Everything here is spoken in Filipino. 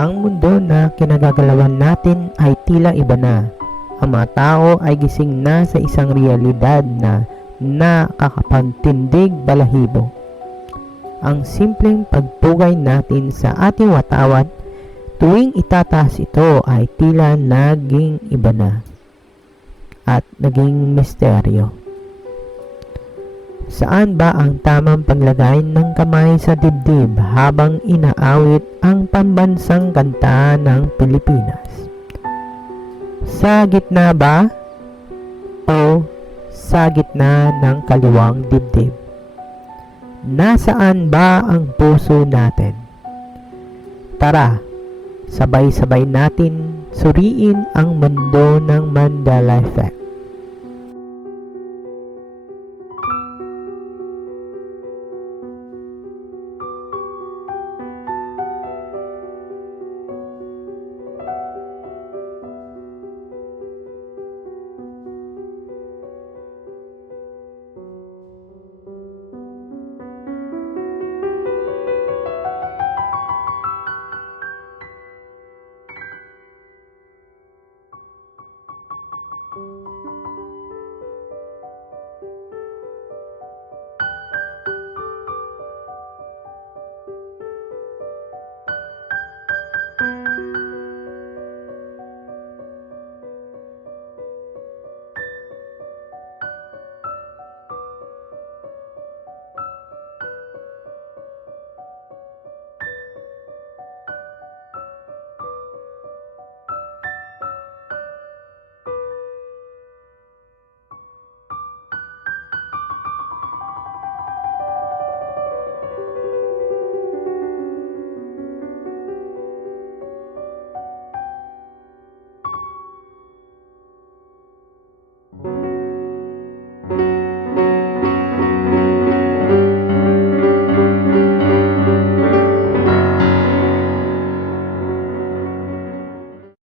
Ang mundo na kinagagalawan natin ay tila iba na. Ang mga tao ay gising na sa isang realidad na nakakapantindig balahibo. Ang simpleng pagpugay natin sa ating watawat tuwing itataas ito ay tila naging iba na at naging misteryo. Saan ba ang tamang paglagay ng kamay sa dibdib habang inaawit ang pambansang kanta ng Pilipinas? Sa gitna ba o sa gitna ng kaliwang dibdib? Nasaan ba ang puso natin? Tara, sabay-sabay natin suriin ang mundo ng Mandela Effect.